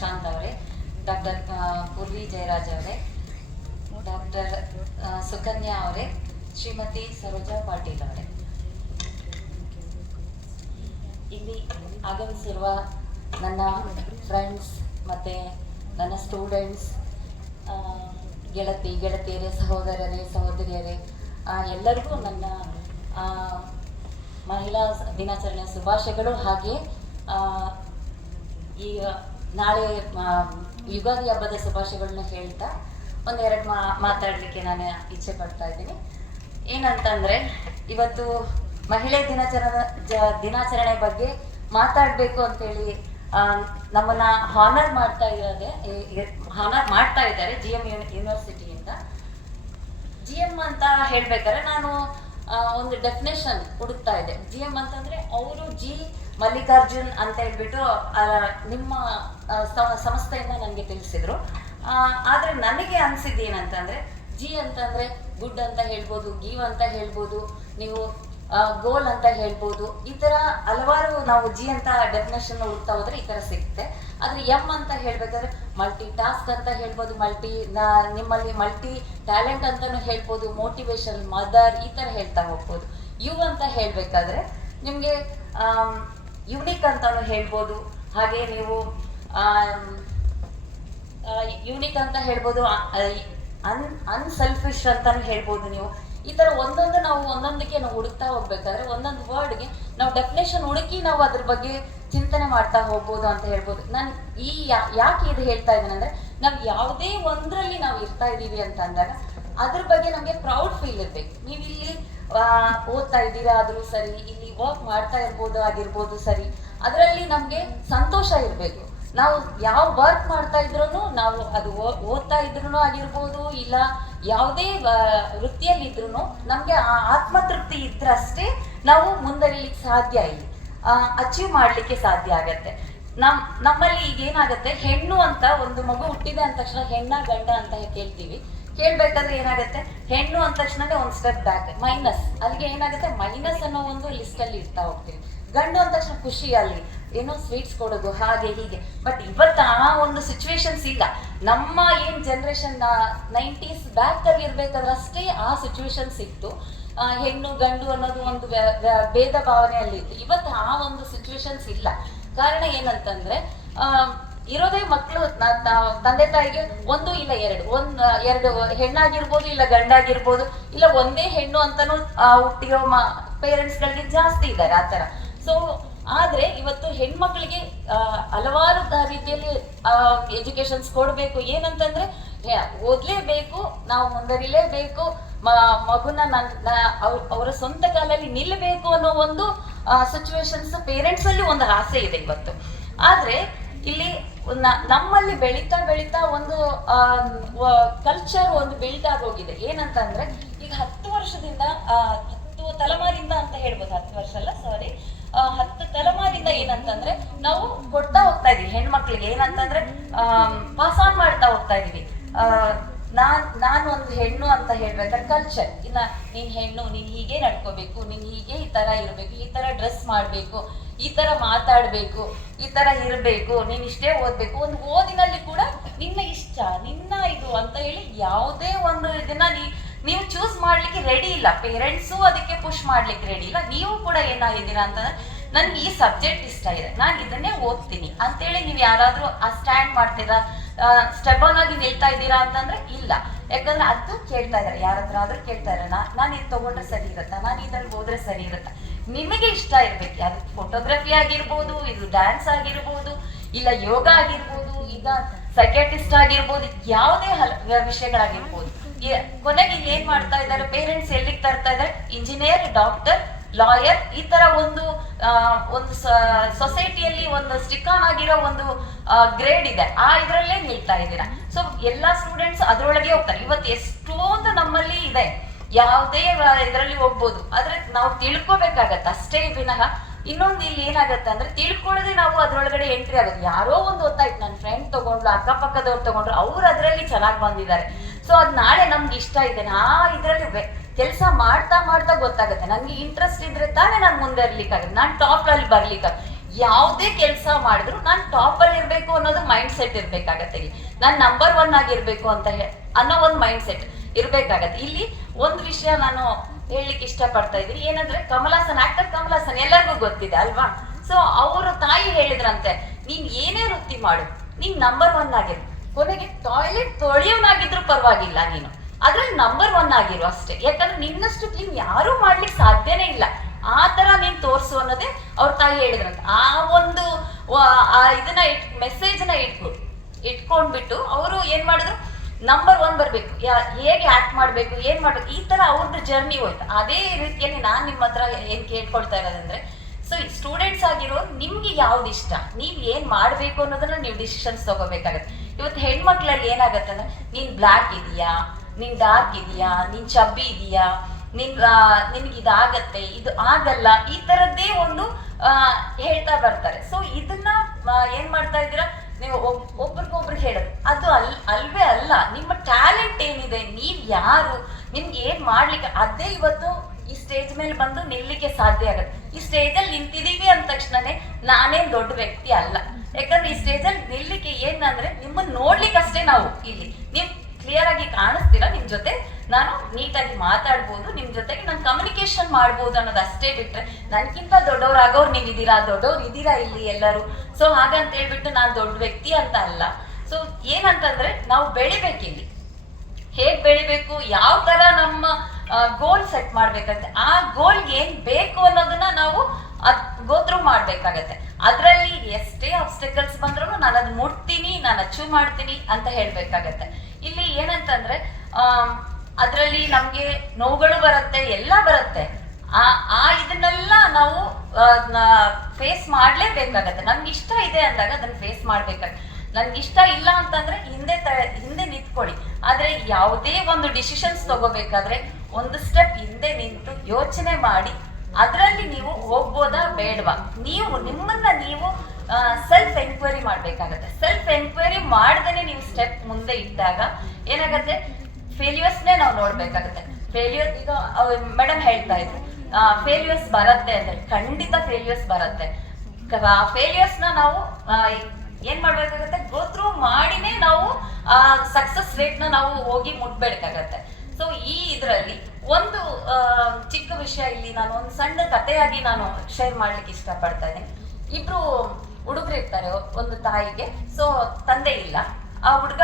ಪ್ರಶಾಂತ್ ಅವರೇ, ಡಾಕ್ಟರ್ ಪೂರ್ವಿ ಜಯರಾಜ್ ಅವರೇ, ಡಾಕ್ಟರ್ ಸುಕನ್ಯಾ ಅವರೇ, ಶ್ರೀಮತಿ ಸರೋಜಾ ಪಾಟೀಲ್ ಅವರೇ, ಇಲ್ಲಿ ಆಗಮಿಸಿರುವ ನನ್ನ ಫ್ರೆಂಡ್ಸ್ ಮತ್ತು ನನ್ನ ಸ್ಟೂಡೆಂಟ್ಸ್, ಗೆಳತಿಯರೇ, ಸಹೋದರರೇ, ಸಹೋದರಿಯರೇ, ಎಲ್ಲರಿಗೂ ನನ್ನ ಮಹಿಳಾ ದಿನಾಚರಣೆ ಶುಭಾಶಯಗಳು. ಹಾಗೆ ಈಗ ನಾಳೆ ಯುಗಾದಿ ಹಬ್ಬದ ಶುಭಾಶಯಗಳನ್ನ ಹೇಳ್ತಾ ಒಂದೆರಡು ಮಾತಾಡಲಿಕ್ಕೆ ನಾನು ಇಚ್ಛೆ ಪಡ್ತಾ ಇದ್ದೀನಿ. ಏನಂತಂದರೆ, ಇವತ್ತು ಮಹಿಳೆ ದಿನಾಚರಣೆ ಬಗ್ಗೆ ಮಾತಾಡಬೇಕು ಅಂತೇಳಿ ನಮ್ಮನ್ನು ಹಾನರ್ ಮಾಡ್ತಾ ಇದ್ದಾರೆ GM ಯೂನಿವರ್ಸಿಟಿಯಿಂದ. GM ಅಂತ ಹೇಳ್ಬೇಕಾದ್ರೆ ನಾನು ಒಂದು ಡೆಫಿನೇಷನ್ ಹುಡುಕ್ತಾ ಇದ್ದೆ. GM ಅಂತಂದರೆ ಅವರು ಮಲ್ಲಿಕಾರ್ಜುನ್ ಅಂತ ಹೇಳ್ಬಿಟ್ಟು ನಿಮ್ಮ ಸಂಸ್ಥೆಯಿಂದ ನನಗೆ ತಿಳಿಸಿದ್ರು. ಆದರೆ ನನಗೆ ಅನಿಸಿದ್ದು ಏನಂತಂದರೆ, ಅಂತಂದರೆ ಗುಡ್ ಅಂತ ಹೇಳ್ಬೋದು, ಗಿವ್ ಅಂತ ಹೇಳ್ಬೋದು, ನೀವು ಗೋಲ್ ಅಂತ ಹೇಳ್ಬೋದು. ಈ ಥರ ಹಲವಾರು ನಾವು ಅಂತ ಡೆಫಿನೇಷನ್ ಹುಡುಕ್ತಾ ಹೋದ್ರೆ ಈ ಥರ ಸಿಗುತ್ತೆ. ಆದರೆ ಅಂತ ಹೇಳ್ಬೇಕಾದ್ರೆ ಮಲ್ಟಿ ಟಾಸ್ಕ್ ಅಂತ ಹೇಳ್ಬೋದು, ನಿಮ್ಮಲ್ಲಿ ಮಲ್ಟಿ ಟ್ಯಾಲೆಂಟ್ ಅಂತಲೂ ಹೇಳ್ಬೋದು, ಮೋಟಿವೇಶನ್, ಮದರ್, ಈ ಥರ ಹೇಳ್ತಾ ಹೋಗ್ಬೋದು. ಅಂತ ಹೇಳ್ಬೇಕಾದ್ರೆ ನಿಮಗೆ ಯುನಿಕ್ ಅಂತಲೂ ಹೇಳ್ಬೋದು. ಹಾಗೆ ನೀವು ಯುನಿಕ್ ಅಂತ ಹೇಳ್ಬೋದು, ಅನ್ಸೆಲ್ಫಿಶ್ ಅಂತಲೂ ಹೇಳ್ಬೋದು. ನೀವು ಈ ಥರ ಒಂದೊಂದಕ್ಕೆ ನಾವು ಹುಡುಕ್ತಾ ಹೋಗ್ಬೇಕಾದ್ರೆ ಒಂದೊಂದು ವರ್ಡ್ಗೆ ನಾವು ಡೆಫಿನೇಷನ್ ಹುಡುಕಿ ನಾವು ಅದ್ರ ಬಗ್ಗೆ ಚಿಂತನೆ ಮಾಡ್ತಾ ಹೋಗ್ಬೋದು ಅಂತ ಹೇಳ್ಬೋದು. ನಾನು ಯಾಕೆ ಇದು ಹೇಳ್ತಾ ಇದ್ದೇನೆ ಅಂದರೆ, ನಾವು ಯಾವುದೇ ಒಂದರಲ್ಲಿ ನಾವು ಇರ್ತಾ ಇದ್ದೀವಿ ಅಂತ ಅಂದಾಗ ಅದ್ರ ಬಗ್ಗೆ ನಮಗೆ ಪ್ರೌಡ್ ಫೀಲ್ ಇರಬೇಕು. ನೀವು ಇಲ್ಲಿ ಓದ್ತಾ ಇದ್ದೀರಾ ಆದರೂ ಸರಿ, ಇಲ್ಲಿ ವರ್ಕ್ ಮಾಡ್ತಾ ಆಗಿರ್ಬೋದು ಸರಿ, ಅದರಲ್ಲಿ ನಮಗೆ ಸಂತೋಷ ಇರಬೇಕು. ನಾವು ಯಾವ ವರ್ಕ್ ಮಾಡ್ತಾ ಇದ್ರೂ, ನಾವು ಅದು ಓದ್ತಾ ಇದ್ರೂ ಆಗಿರ್ಬೋದು, ಇಲ್ಲ ಯಾವುದೇ ವೃತ್ತಿಯಲ್ಲಿ ಇದ್ರೂ ನಮಗೆ ಆ ಆತ್ಮತೃಪ್ತಿ ಇದ್ರಷ್ಟೇ ನಾವು ಮುಂದರಿಲಿಕ್ಕೆ ಸಾಧ್ಯ, ಇಲ್ಲಿ ಅಚೀವ್ ಮಾಡಲಿಕ್ಕೆ ಸಾಧ್ಯ ಆಗತ್ತೆ. ನಮ್ಮಲ್ಲಿ ಈಗ ಏನಾಗುತ್ತೆ, ಹೆಣ್ಣು ಅಂತ ಒಂದು ಮಗು ಹುಟ್ಟಿದೆ ಅಂದ ತಕ್ಷಣ ಹೆಣ್ಣ ಗಂಡ ಅಂತ ಕೇಳ್ತೀವಿ. ಕೇಳ್ಬೇಕಾದ್ರೆ ಏನಾಗುತ್ತೆ, ಹೆಣ್ಣು ಅಂದ ತಕ್ಷಣನೇ ಒಂದು ಸ್ಟೆಪ್ ಬ್ಯಾಕ್, ಮೈನಸ್. ಅಲ್ಲಿಗೆ ಏನಾಗುತ್ತೆ, ಮೈನಸ್ ಅನ್ನೋ ಒಂದು ಲಿಸ್ಟಲ್ಲಿ ಇರ್ತಾ ಹೋಗ್ತೀವಿ. ಗಂಡು ಅಂದ ತಕ್ಷಣ ಖುಷಿ, ಅಲ್ಲಿ ಏನೋ ಸ್ವೀಟ್ಸ್ ಕೊಡೋದು, ಹಾಗೆ ಹೀಗೆ. ಬಟ್ ಇವತ್ತು ಆ ಒಂದು ಸಿಚುವೇಶನ್ಸ್ ಇಲ್ಲ. ನಮ್ಮ ಏನು ಜನ್ರೇಷನ್ 90s ಬ್ಯಾಕಲ್ಲಿ ಇರಬೇಕಾದ್ರೆ ಅಷ್ಟೇ ಆ ಸಿಚುವೇಶನ್ಸ್ ಇತ್ತು. ಹೆಣ್ಣು ಗಂಡು ಅನ್ನೋದು ಒಂದು ಭೇದ ಭಾವನೆಯಲ್ಲಿ ಇತ್ತು. ಇವತ್ತು ಆ ಒಂದು ಸಿಚುವೇಶನ್ಸ್ ಇಲ್ಲ. ಕಾರಣ ಏನಂತಂದ್ರೆ, ಇರೋದೇ ಮಕ್ಕಳು ತಂದೆ ತಾಯಿಗೆ ಒಂದು ಇಲ್ಲ ಎರಡು ಹೆಣ್ಣಾಗಿರ್ಬೋದು, ಇಲ್ಲ ಗಂಡಾಗಿರ್ಬೋದು, ಇಲ್ಲ ಒಂದೇ ಹೆಣ್ಣು ಅಂತಾನು ಹುಟ್ಟಿರೋ ಪೇರೆಂಟ್ಸ್ಗಳಿಗೆ ಜಾಸ್ತಿ ಇದ್ದಾರೆ ಆ ಥರ. ಸೊ ಆದರೆ ಇವತ್ತು ಹೆಣ್ಮಕ್ಳಿಗೆ ಹಲವಾರು ರೀತಿಯಲ್ಲಿ ಎಜುಕೇಶನ್ಸ್ ಕೊಡಬೇಕು. ಏನಂತಂದ್ರೆ, ಓದಲೇಬೇಕು, ನಾವು ಮುಂದರಿಲೇಬೇಕು, ಮಗುನ ಅವರ ಸ್ವಂತ ಕಾಲಲ್ಲಿ ನಿಲ್ಲಬೇಕು ಅನ್ನೋ ಒಂದು ಸಿಚುವೇಶನ್ಸ್ ಪೇರೆಂಟ್ಸ್ ಅಲ್ಲಿ ಒಂದು ಆಸೆ ಇದೆ ಇವತ್ತು. ಆದ್ರೆ ಇಲ್ಲಿ ನಮ್ಮಲ್ಲಿ ಬೆಳೀತಾ ಒಂದು ಕಲ್ಚರ್ ಒಂದು ಬಿಲ್ಡ್ ಆಗೋಗಿದೆ. ಏನಂತಂದ್ರೆ, ಈಗ 10 ವರ್ಷದಿಂದ 10 ತಲೆಮಾರಿಂದ ಅಂತ ಹೇಳ್ಬೋದು, 10 ವರ್ಷ ಅಲ್ಲ, ಸಾರಿ, 10 ತಲೆಮಾರಿಂದ ಏನಂತಂದ್ರೆ ನಾವು ಕೊಡ್ತಾ ಹೋಗ್ತಾ ಇದೀವಿ ಹೆಣ್ಮಕ್ಳಿಗೆ. ಏನಂತಂದ್ರೆ ಪಾಸ್ ಆನ್ ಮಾಡ್ತಾ ಹೋಗ್ತಾ ಇದೀವಿ. ನಾನು ಒಂದು ಹೆಣ್ಣು ಅಂತ ಹೇಳ್ಬೇಕಾದ್ರೆ ಕಲ್ಚರ್, ಇನ್ನ ನೀನ್ ಹೆಣ್ಣು, ನೀನ್ ಹೀಗೆ ನಡ್ಕೋಬೇಕು, ನೀನ್ ಹೀಗೆ ಈ ತರ ಇರ್ಬೇಕು, ಈ ತರ ಡ್ರೆಸ್ ಮಾಡ್ಬೇಕು, ಈ ತರ ಮಾತಾಡ್ಬೇಕು, ಈ ತರ ಇರ್ಬೇಕು, ನೀನ್ ಇಷ್ಟೇ ಓದ್ಬೇಕು. ಒಂದು ಓದಿನಲ್ಲಿ ಕೂಡ ನಿನ್ನ ಇಷ್ಟ, ನಿನ್ನ ಇದು ಅಂತ ಹೇಳಿ ಯಾವುದೇ ಒಂದು ಇದನ್ನ ನೀವು ಚೂಸ್ ಮಾಡ್ಲಿಕ್ಕೆ ರೆಡಿ ಇಲ್ಲ. ಪೇರೆಂಟ್ಸು ಅದಕ್ಕೆ ಪುಷ್ ಮಾಡ್ಲಿಕ್ಕೆ ರೆಡಿ ಇಲ್ಲ. ನೀವು ಕೂಡ ಏನಾಗಿದ್ದೀರಾ ಅಂತಂದ್ರೆ, ನನ್ಗೆ ಈ ಸಬ್ಜೆಕ್ಟ್ ಇಷ್ಟ ಇದೆ, ನಾನು ಇದನ್ನೇ ಓದ್ತೀನಿ ಅಂತೇಳಿ ನೀವು ಯಾರಾದ್ರೂ ಸ್ಟ್ಯಾಂಡ್ ಮಾಡ್ತೀರಾ, ಸ್ಟೆಬನ್ ಆಗಿ ನಿಲ್ತಾ ಇದ್ದೀರಾ ಅಂತಂದ್ರೆ ಇಲ್ಲ. ಯಾಕಂದ್ರೆ ಅದು ಕೇಳ್ತಾ ಇದಾರೆ, ಯಾರ ಹತ್ರ ಆದ್ರೂ ಕೇಳ್ತಾ ಇದ್ದಾರೆ, ನಾನು ಇದು ತಗೊಂಡ್ರೆ ಸರಿ ಇರುತ್ತಾ, ನಾನು ಇದ್ರಲ್ಲಿ ಹೋದ್ರೆ ಸರಿ ಇರುತ್ತಾ. ನಿಮಗೆ ಇಷ್ಟ ಇರ್ಬೇಕು. ಅದು ಫೋಟೋಗ್ರಫಿ ಆಗಿರ್ಬೋದು, ಇದು ಡ್ಯಾನ್ಸ್ ಆಗಿರ್ಬೋದು, ಇಲ್ಲ ಯೋಗ ಆಗಿರ್ಬೋದು, ಈಗ ಸೈಕ್ಯಾಟ್ರಿಸ್ಟ್ ಆಗಿರ್ಬೋದು, ಯಾವುದೇ ವಿಷಯಗಳಾಗಿರ್ಬೋದು. ಕೊನೆಗೆ ಇಲ್ಲಿ ಏನ್ ಮಾಡ್ತಾ ಇದ್ದಾರೆ ಪೇರೆಂಟ್ಸ್, ಎಲ್ಲಿಗೆ ತರ್ತಾ ಇದ್ದಾರೆ, ಇಂಜಿನಿಯರ್, ಡಾಕ್ಟರ್, ಲಾಯರ್, ಈ ತರ ಒಂದು ಸೊಸೈಟಿಯಲ್ಲಿ ಒಂದು ಸ್ಟಿಕ್ ಆನ್ ಆಗಿರೋ ಒಂದು ಗ್ರೇಡ್ ಇದೆ, ಇದ್ರಲ್ಲೇ ನಿಲ್ತಾ ಇದ್ದೀರಾ. ಸೊ ಎಲ್ಲಾ ಸ್ಟೂಡೆಂಟ್ಸ್ ಅದ್ರೊಳಗೆ ಹೋಗ್ತಾರೆ. ಇವತ್ತು ಎಷ್ಟೊಂದು ನಮ್ಮಲ್ಲಿ ಇದೆ, ಯಾವುದೇ ಇದರಲ್ಲಿ ಹೋಗ್ಬೋದು. ಆದ್ರೆ ನಾವು ತಿಳ್ಕೊಬೇಕಾಗತ್ತೆ ಅಷ್ಟೇ ವಿನಃ ಇನ್ನೊಂದು ಇಲ್ಲಿ ಏನಾಗತ್ತೆ ಅಂದ್ರೆ, ತಿಳ್ಕೊಳ್ಳೋದೇ ನಾವು ಅದ್ರೊಳಗಡೆ ಎಂಟ್ರಿ ಆಗುತ್ತೆ. ಯಾರೋ ಒಂದು ಓದ್ತಾಯ್ತು, ನನ್ನ ಫ್ರೆಂಡ್ ತಗೊಂಡ್ರು, ಅಕ್ಕಪಕ್ಕದವ್ರು ತಗೊಂಡ್ರು, ಅವ್ರು ಅದ್ರಲ್ಲಿ ಚೆನ್ನಾಗಿ ಬಂದಿದ್ದಾರೆ, ಸೊ ಅದ್ ನಾಳೆ ನಮ್ಗೆ ಇಷ್ಟ ಇದೆ, ಇದ್ರಲ್ಲಿ ಕೆಲಸ ಮಾಡ್ತಾ ಗೊತ್ತಾಗುತ್ತೆ. ನನ್ಗೆ ಇಂಟ್ರೆಸ್ಟ್ ಇದ್ರೆ ತಾನೇ ನಾನು ಮುಂದೆ ಇರ್ಲಿಕ್ಕಾಗುತ್ತೆ, ನಾನು ಟಾಪ್ ಅಲ್ಲಿ ಬರ್ಲಿಕ್ಕೆ. ಯಾವುದೇ ಕೆಲಸ ಮಾಡಿದ್ರು ನಾನು ಟಾಪ್ ಅಲ್ಲಿ ಇರ್ಬೇಕು ಅನ್ನೋದು ಮೈಂಡ್ ಸೆಟ್ ಇರ್ಬೇಕಾಗತ್ತೆ. ಇಲ್ಲಿ ನಾನು ನಂಬರ್ 1 ಆಗಿರ್ಬೇಕು ಅಂತ ಅನ್ನೋ ಒಂದು ಮೈಂಡ್ ಸೆಟ್ ಇರ್ಬೇಕಾಗತ್ತೆ. ಇಲ್ಲಿ ಒಂದು ವಿಷಯ ನಾನು ಹೇಳಲಿಕ್ಕೆ ಇಷ್ಟಪಡ್ತಾ ಇದ್ದೀನಿ, ಏನಂದ್ರೆ ಆಕ್ಟರ್ ಕಮಲ್ ಹಾಸನ್ ಎಲ್ಲರಿಗೂ ಗೊತ್ತಿದೆ ಅಲ್ವಾ. ಸೊ ಅವ್ರ ತಾಯಿ ಹೇಳಿದ್ರಂತೆ, ನೀನ್ ಏನೇ ವೃತ್ತಿ ಮಾಡು, ನೀನ್ ನಂಬರ್ 1 ಆಗಿರು, ಕೊನೆಗೆ ಟಾಯ್ಲೆಟ್ ತೊಳೆಯೋನಾಗಿದ್ರು ಪರವಾಗಿಲ್ಲ, ನೀನು ಅದ್ರಲ್ಲಿ ನಂಬರ್ 1 ಆಗಿರು ಅಷ್ಟೇ. ಯಾಕಂದ್ರೆ ನಿನ್ನಷ್ಟು ಕ್ಲೀನ್ ಯಾರು ಮಾಡ್ಲಿಕ್ಕೆ ಸಾಧ್ಯನೇ ಇಲ್ಲ, ಆ ತರ ನೀನ್ ತೋರ್ಸು ಅನ್ನೋದೇ ಅವ್ರ ತಾಯಿ ಹೇಳಿದ್ರಂತ. ಆ ಒಂದು ಇದನ್ನ ಮೆಸೇಜ್ ನ ಇಟ್ಕೊಂಡ್ಬಿಟ್ಟು ಅವರು ಏನ್ ಮಾಡಿದ್ರು, ನಂಬರ್ 1 ಬರ್ಬೇಕು, ಹೇಗೆ ಆಕ್ಟ್ ಮಾಡ್ಬೇಕು, ಏನ್ ಮಾಡ್ಬೇಕು, ಈ ತರ ಅವ್ರದ್ದು ಜರ್ನಿ ಹೋಯ್ತು. ಅದೇ ರೀತಿಯಲ್ಲಿ ನಾನ್ ನಿಮ್ಮ ಹತ್ರ ಏನ್ ಕೇಳ್ಕೊಳ್ತಾ ಇರೋದಂದ್ರೆ, ಸೊ ಸ್ಟೂಡೆಂಟ್ಸ್ ಆಗಿರೋರು ನಿಮ್ಗೆ ಯಾವ್ದು ಇಷ್ಟ, ನೀವ್ ಏನ್ ಮಾಡ್ಬೇಕು ಅನ್ನೋದನ್ನ ನೀವು ಡಿಸಿಷನ್ಸ್ ತಗೋಬೇಕಾಗತ್ತೆ. ಇವತ್ತು ಹೆಣ್ಮಕ್ಳಲ್ಲಿ ಏನಾಗತ್ತೆ ಅಂದ್ರೆ, ನೀನ್ ಬ್ಲ್ಯಾಕ್ ಇದೀಯಾ, ನೀನ್ ಡಾರ್ಕ್ ಇದೀಯಾ, ನೀನ್ ಚಬ್ಬಿ ಇದೀಯಾ, ನಿನ್ಗೆ ಇದಾಗತ್ತೆ, ಇದು ಆಗಲ್ಲ, ಈ ತರದ್ದೇ ಒಂದು ಹೇಳ್ತಾ ಬರ್ತಾರೆ. ಸೊ ಇದನ್ನ ಏನ್ ಮಾಡ್ತಾ ಇದ್ದೀರಾ ನೀವು, ಒಬ್ರಿಗೊಬ್ರಿಗೆ ಹೇಳೋದು ಅದು ಅಲ್ವೇ ಅಲ್ಲ. ನಿಮ್ಮ ಟ್ಯಾಲೆಂಟ್ ಏನಿದೆ, ನೀವ್ ಯಾರು, ನಿಮ್ಗೆ ಏನ್ ಮಾಡ್ಲಿಕ್ಕೆ, ಅದೇ ಇವತ್ತು ಈ ಸ್ಟೇಜ್ ಮೇಲೆ ಬಂದು ನಿಲ್ಲಿಕ್ಕೆ ಸಾಧ್ಯ ಆಗತ್ತೆ. ಈ ಸ್ಟೇಜ್ ಅಲ್ಲಿ ನಿಂತಿದೀವಿ ಅಂದ ತಕ್ಷಣನೇ ನಾನೇನ್ ದೊಡ್ಡ ವ್ಯಕ್ತಿ ಅಲ್ಲ. ಯಾಕಂದ್ರೆ ಈ ಸ್ಟೇಜ್ ಅಲ್ಲಿ ನಿಲ್ಲಿಕ್ಕೆ ಏನಂದ್ರೆ, ನಿಮ್ಮನ್ನ ನೋಡ್ಲಿಕ್ಕೆ ಅಷ್ಟೇ ನಾವು ಇಲ್ಲಿ, ನೀವು ಕ್ಲಿಯರ್ ಆಗಿ ಕಾಣಿಸ್ತೀರಾ, ನಿಮ್ ಜೊತೆ ನಾನು ನೀಟಾಗಿ ಮಾತಾಡ್ಬೋದು, ನಿಮ್ ಜೊತೆಗೆ ನಾನು ಕಮ್ಯುನಿಕೇಶನ್ ಮಾಡ್ಬೋದು ಅನ್ನೋದು ಅಷ್ಟೇ ಬಿಟ್ರೆ, ನನ್ಗಿಂತ ದೊಡ್ಡವ್ರಾಗೋರು ನೀವು ದೊಡ್ಡವ್ರು ಇದೀರಾ ಇಲ್ಲಿ ಎಲ್ಲರೂ. ಸೊ ಹಾಗಂತ ಹೇಳ್ಬಿಟ್ಟು ನಾನು ದೊಡ್ಡ ವ್ಯಕ್ತಿ ಅಂತ ಅಲ್ಲ. ಸೊ ಏನಂತಂದ್ರೆ, ನಾವು ಬೆಳಿಬೇಕಿಲ್ಲಿ, ಹೇಗ್ ಬೆಳಿಬೇಕು, ಯಾವ ತರ ನಮ್ಮ ಗೋಲ್ ಸೆಟ್ ಮಾಡ್ಬೇಕಂತೆ, ಆ ಗೋಲ್ ಏನ್ ಬೇಕು ಅನ್ನೋದನ್ನ ನಾವು ಗೋತ್ರು ಮಾಡ್ಬೇಕಾಗತ್ತೆ. ಅದ್ರಲ್ಲಿ ಎಷ್ಟೇ ಆಬ್ಸ್ಟಕಲ್ಸ್ ಬಂದ್ರು ನಾನು ಅದ್ ಮುಟ್ತೀನಿ, ನಾನು ಅಚೀವ್ ಮಾಡ್ತೀನಿ ಅಂತ ಹೇಳ್ಬೇಕಾಗತ್ತೆ. ಇಲ್ಲಿ ಏನಂತಂದ್ರೆ, ಅದ್ರಲ್ಲಿ ನಮ್ಗೆ ನೋವುಗಳು ಬರುತ್ತೆ, ಎಲ್ಲ ಬರುತ್ತೆ. ಇದನ್ನೆಲ್ಲ ನಾವು ಫೇಸ್ ಮಾಡ್ಲೇಬೇಕಾಗತ್ತೆ. ನಮ್ಗೆ ಇಷ್ಟ ಇದೆ ಅಂದಾಗ ಅದನ್ನ ಫೇಸ್ ಮಾಡ್ಬೇಕಾಗತ್ತೆ. ನನ್ಗೆ ಇಷ್ಟ ಇಲ್ಲ ಅಂತಂದ್ರೆ ಹಿಂದೆ ನಿಂತ್ಕೊಳ್ಳಿ. ಆದ್ರೆ ಯಾವುದೇ ಒಂದು ಡಿಸಿಷನ್ಸ್ ತಗೋಬೇಕಾದ್ರೆ ಒಂದು ಸ್ಟೆಪ್ ಹಿಂದೆ ನಿಂತು ಯೋಚನೆ ಮಾಡಿ ಅದರಲ್ಲಿ ನೀವು ಹೋಗ್ಬೋದಾ ಬೇಡವಾ, ನಿಮ್ಮನ್ನ ನೀವು ಸೆಲ್ಫ್ ಎನ್ಕ್ವೈರಿ ಮಾಡ್ಬೇಕಾಗತ್ತೆ. ಸೆಲ್ಫ್ ಎನ್ಕ್ವೈರಿ ಮಾಡ್ದೇನೆ ನೀವು ಸ್ಟೆಪ್ ಮುಂದೆ ಇಟ್ಟಾಗ ಏನಾಗತ್ತೆ, ಫೇಲ್ಯೂರ್ಸ್ನೇ ನಾವು ನೋಡ್ಬೇಕಾಗತ್ತೆ. ಫೇಲ್ಯೂರ್, ಈಗ ಮೇಡಮ್ ಹೇಳ್ತಾ ಇದ್ರು ಫೇಲ್ಯೂರ್ಸ್ ಬರತ್ತೆ ಅಂದ್ರೆ, ಖಂಡಿತ ಫೇಲ್ಯೂರ್ಸ್ ಬರತ್ತೆ. ಫೇಲ್ಯೂರ್ಸ್ನ ನಾವು ಏನ್ ಮಾಡ್ಬೇಕಾಗತ್ತೆ, ಗೋ ಥ್ರೂ ಮಾಡಿನೇ ನಾವು ಸಕ್ಸಸ್ ರೇಟ್ನ ನಾವು ಹೋಗಿ ಮುಟ್ಬೇಕಾಗತ್ತೆ. ಸೊ ಈ ಇದರಲ್ಲಿ ಒಂದು ಚಿಕ್ಕ ವಿಷಯ ಇಲ್ಲಿ ನಾನು ಒಂದು ಸಣ್ಣ ಕಥೆಯಾಗಿ ನಾನು ಶೇರ್ ಮಾಡ್ಲಿಕ್ಕೆ ಇಷ್ಟಪಡ್ತಾ ಇದ್ದೀನಿ. ಇಬ್ರು ಹುಡುಗರು ಇರ್ತಾರೆ, ಒಂದು ತಾಯಿಗೆ. ಸೊ ತಂದೆ ಇಲ್ಲ, ಆ ಹುಡುಗ